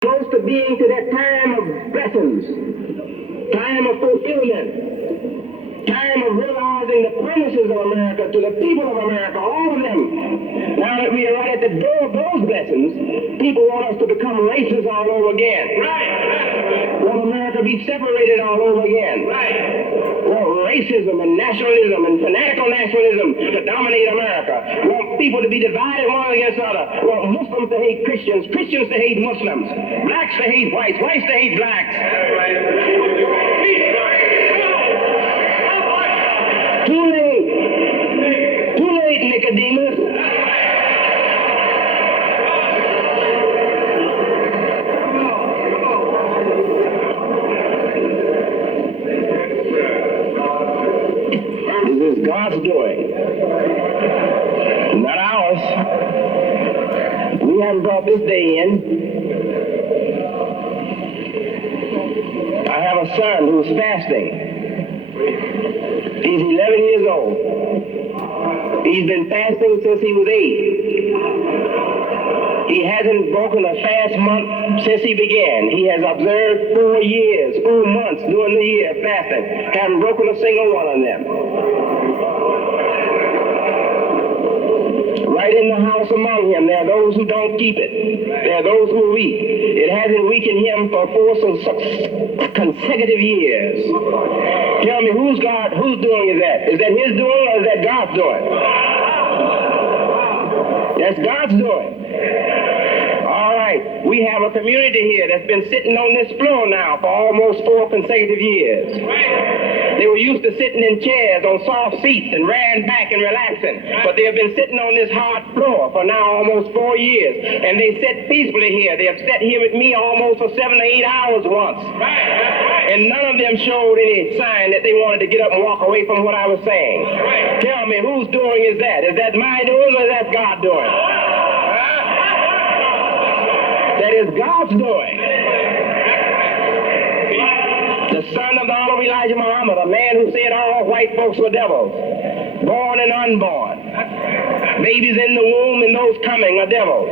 Close to being to that time of blessings, time of fulfillment, time of realizing the promises of America to the people of America, all of them. Now that we are right at the door of those blessings, people want us to become racist all over again. Right. Want America to be separated all over again. Right. Want racism and nationalism and fanatical nationalism to dominate America. Want people to be divided one against another. Want Muslims to hate Christians, Christians to hate Muslims, blacks to hate whites, whites to hate blacks. Too late, Nicodemus. This is God's doing, not ours. We haven't brought this day in. I have a son who's fasting. He's 11 years old. He's been fasting since he was 8. He hasn't broken a fast month since he began. He has observed 4 years, 4 months during the year fasting. Haven't broken a single one of them. Right in the house among him, there are those who don't keep it. There are those who are weak. It hasn't weakened him for 4 consecutive years. Tell me, who's doing is that? Is that his doing or is that God's doing? That's God's doing. All right, we have a community here that's been sitting on this floor now for almost 4 consecutive years. They were used to sitting in chairs on soft seats and ran back and relaxing, but they have been sitting on this hard floor for now almost 4 years, and they sit peacefully here. They have sat here with me almost for 7 to 8 hours once, and none of them showed any sign that they wanted to get up and walk away from what I was saying. Tell me, whose doing is that? Is that my doing or is that God doing? That is God's doing. The son of the Honorable Elijah Muhammad, a man who said all white folks were devils, born and unborn, babies in the womb and those coming are devils.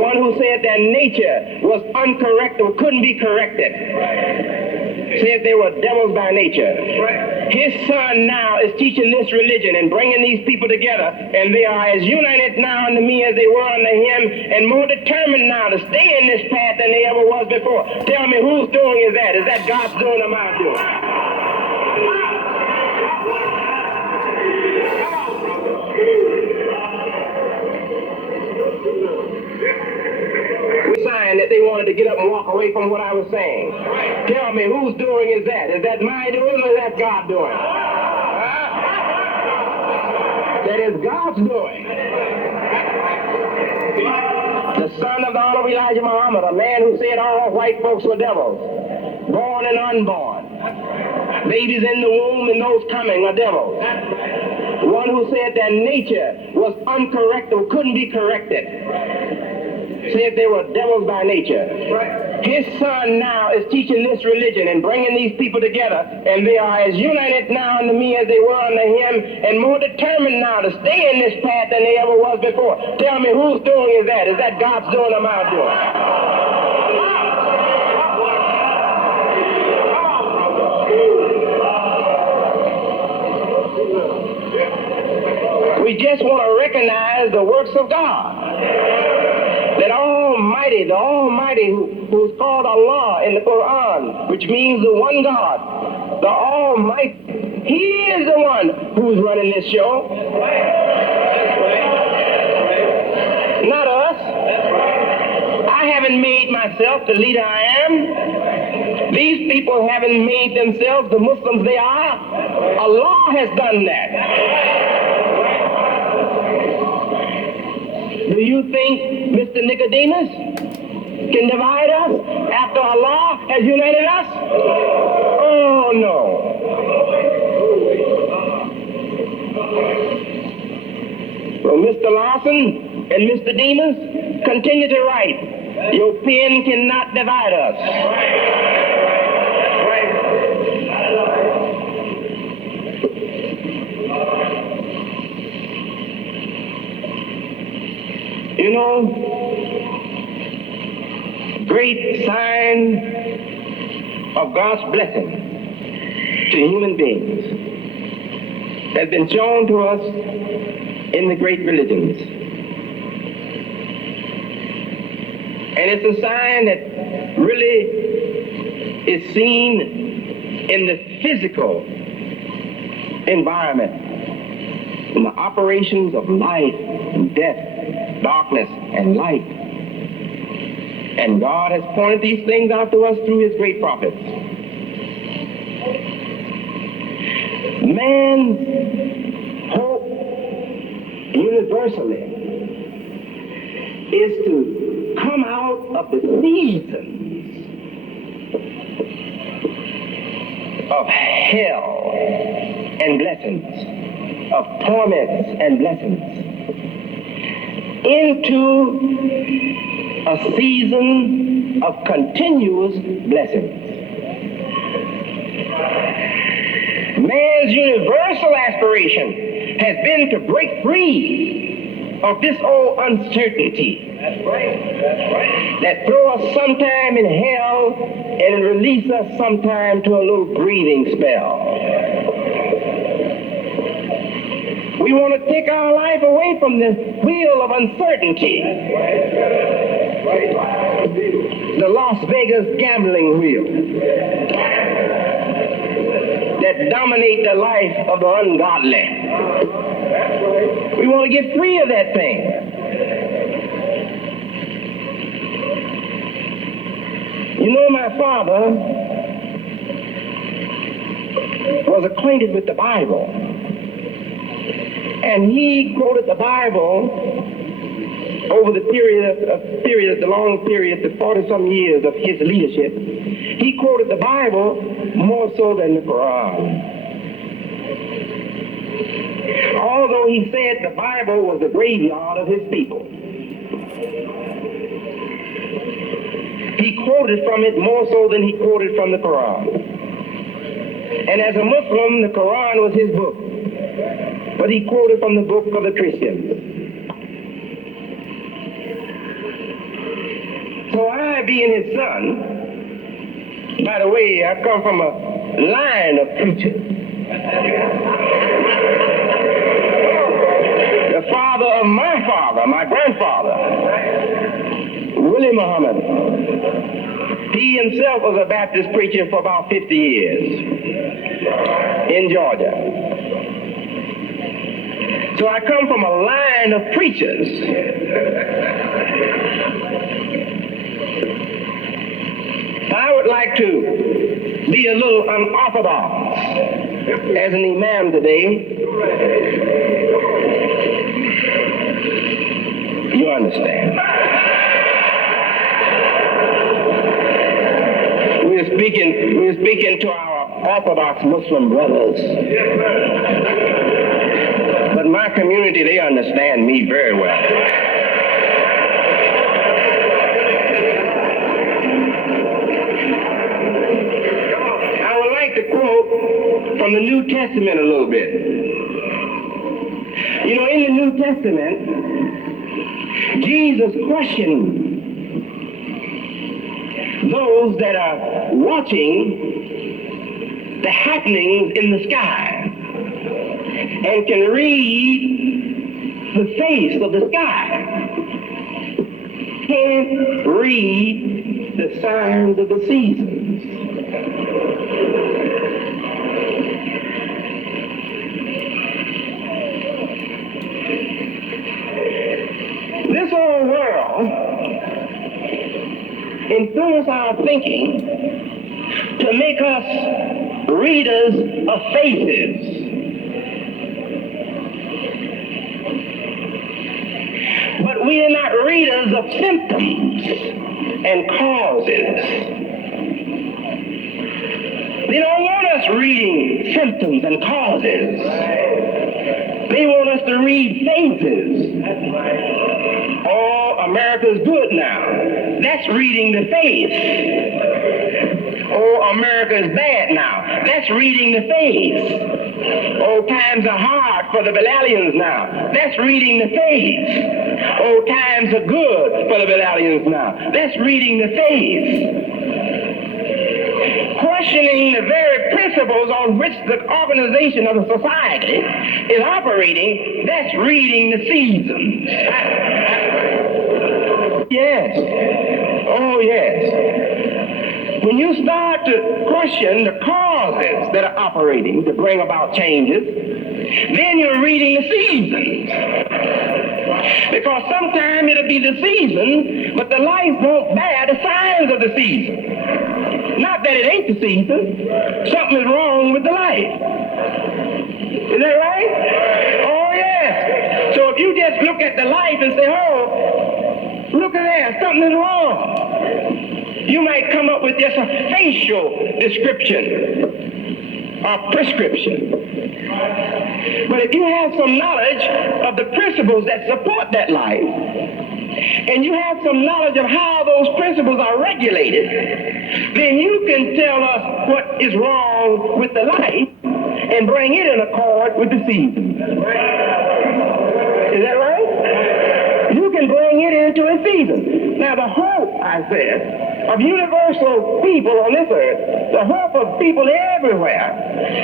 One who said that nature was uncorrectable, couldn't be corrected, said they were devils by nature. His son now is teaching this religion and bringing these people together, and they are as united now unto me as they were unto him, and more determined now to stay in this path than they ever was before. Tell me, whose doing is that? Is that God's doing or my doing? Sign that they wanted to get up and walk away from what I was saying. Tell me, whose doing is that? Is that my doing or is that God doing? That is God's doing. The son of the Honorable Elijah Muhammad, a man who said all white folks were devils, born and unborn, babies in the womb and those coming are devils. One who said that nature was uncorrectable, couldn't be corrected, said they were devils by nature. His son now is teaching this religion and bringing these people together, and they are as united now unto me as they were unto him, and more determined now to stay in this path than they ever was before. Tell me, whose doing is that? Is that God's doing or my doing? We just want to recognize the works of God. That Almighty, the Almighty who's called Allah in the Quran, which means the one God, the Almighty, He is the one who's running this show. Not us. I haven't made myself the leader I am. These people haven't made themselves the Muslims they are. Allah has done that. Do you think Mr. Nicodemus can divide us after Allah has united us? Oh, no. Well, Mr. Lawson and Mr. Demas, continue to write. Your pen cannot divide us. You know, great sign of God's blessing to human beings has been shown to us in the great religions. And it's a sign that really is seen in the physical environment, in the operations of life and death, darkness and light. And God has pointed these things out to us through his great prophets. Man's hope universally is to come out of the seasons of hell and blessings, of torments and blessings, into a season of continuous blessings. Man's universal aspiration has been to break free of this old uncertainty. That's right. That throw us sometime in hell and release us sometime to a little breathing spell. We want to take our life away from the wheel of uncertainty. The Las Vegas gambling wheel that dominate the life of the ungodly. We want to get free of that thing. You know, my father was acquainted with the Bible, and he quoted the Bible over the the long period, the 40-some years of his leadership. He quoted the Bible more so than the Quran. Although he said the Bible was the graveyard of his people, he quoted from it more so than he quoted from the Quran. And as a Muslim, the Quran was his book, but he quoted from the book of the Christians. So I, being his son, by the way, I come from a line of preachers. The father of my father, my grandfather, Mohammed, he himself was a Baptist preacher for about 50 years in Georgia. So I come from a line of preachers. I would like to be a little unorthodox as an imam today. You understand? We're speaking to our Orthodox Muslim brothers. But my community, they understand me very well. I would like to quote from the New Testament a little bit. You know, in the New Testament, Jesus questioned those that are watching the happenings in the sky and can read the face of the sky, can't read the signs of the seasons. This old world influence our thinking to make us readers of faces. But we are not readers of symptoms and causes. They don't want us reading symptoms and causes. They want us to read faces. Oh, America's good now. That's reading the face. Oh, America is bad now. That's reading the face. Oh, times are hard for the Bilalians now. That's reading the faith. Old times are good for the Bilalians now. That's reading the faith. Questioning the very principles on which the organization of the society is operating, that's reading the seasons. Yes. Oh, yes. When you start to question the causes that are operating to bring about changes, then you're reading the seasons. Because sometimes it'll be the season, but the life won't bear the signs of the season. Not that it ain't the season. Something is wrong with the life. Is that right? Oh, yes. So if you just look at the life and say, oh, look at that, something is wrong, you might come up with just a facial description or prescription. But if you have some knowledge of the principles that support that life, and you have some knowledge of how those principles are regulated, then you can tell us what is wrong with the life and bring it in accord with the season. Is that right? You can bring it into a season. Now the hope, I said, of universal people on this earth, the hope of people everywhere,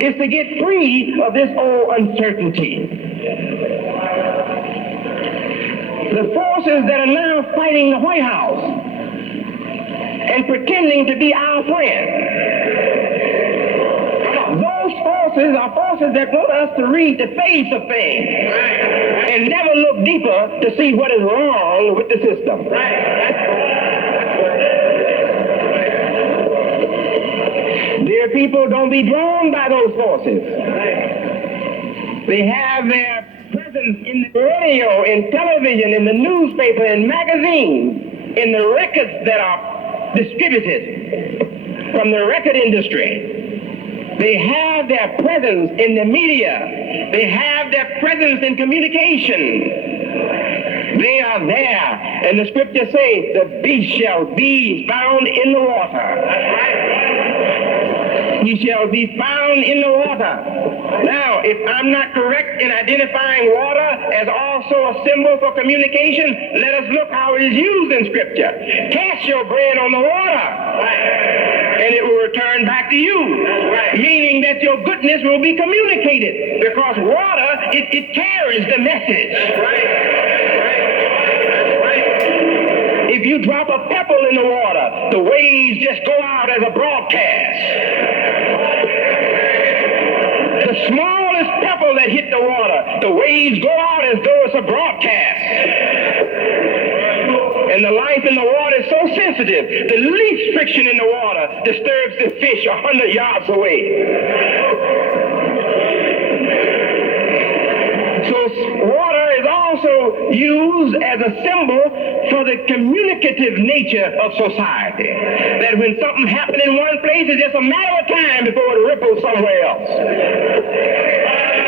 is to get free of this old uncertainty. The forces that are now fighting the White House and pretending to be our friend, those forces are forces that want us to read the face of things and never look deeper to see what is wrong with the system. Dear people, don't be drawn by those forces. They have their presence in the radio, in television, in the newspaper, in magazines, in the records that are distributed from the record industry. They have their presence in the media. They have their presence in communication. They are there. And the scriptures say, the beast shall be found in the water. He shall be found in the water. Now, if I'm not correct in identifying water as also a symbol for communication, let us look how it is used in Scripture. Cast your bread on the water, and it will return back to you. Meaning that your goodness will be communicated, because water, it carries the message. If you drop a pebble in the water, the waves just go out as a broadcast. The smallest pebble that hit the water, the waves go out as though it's a broadcast. And the life in the water is so sensitive, the least friction in the water disturbs the fish 100 yards away. So water is also used as a symbol for the communicative nature of society. That when something happens in one place, it's just a matter of time before it ripples somewhere else.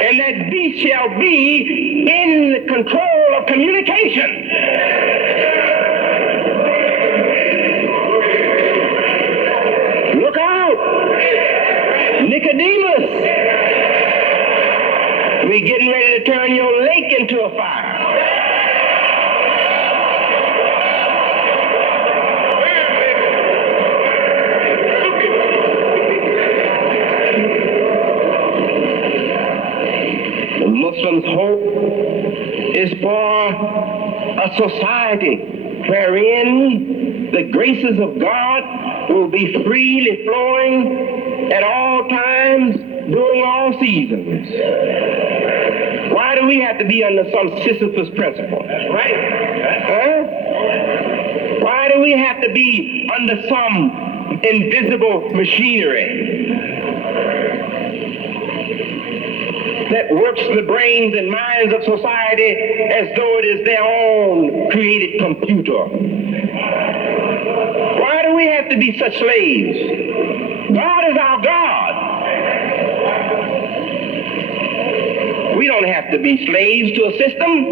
And that beast shall be in the control of communication. Look out! Nicodemus! We're getting ready to turn your lake into a fire. The Muslims' hope is for a society wherein the graces of God will be freely flowing at all times during all seasons. Why do we have to be under some Sisyphus principle? That's right. Huh? Why do we have to be under some invisible machinery that works the brains and minds of society as though it is their own created computer? Why do we have to be such slaves? God is our God. We don't have to be slaves to a system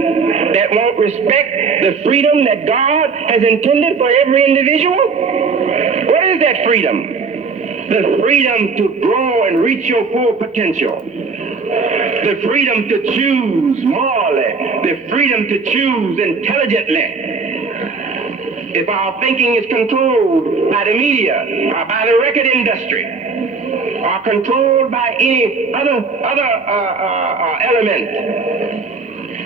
that won't respect the freedom that God has intended for every individual. What is that freedom? The freedom to grow and reach your full potential. the freedom to choose morally, the freedom to choose intelligently. If our thinking is controlled by the media, or by the record industry, or controlled by any other element,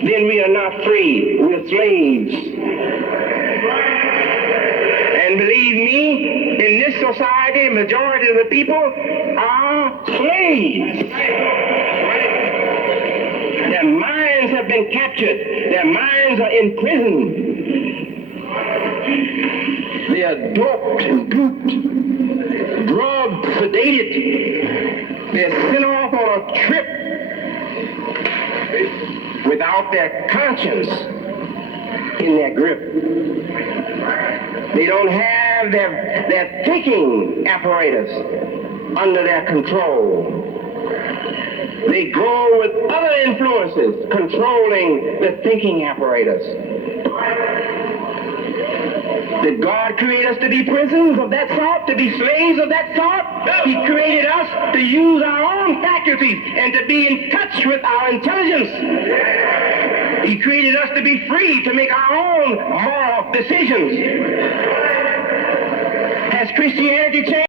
then we are not free. We're slaves. And believe me, in this society, majority of the people are slaves. Their minds have been captured. Their minds are imprisoned. They are doped and duped, drugged, sedated. They're sent off on a trip without their conscience in their grip. They don't have their thinking apparatus under their control. They go with other influences controlling the thinking apparatus. Did God create us to be prisoners of that sort, to be slaves of that sort? He created us to use our own faculties and to be in touch with our intelligence. He created us to be free to make our own moral decisions. Has Christianity changed?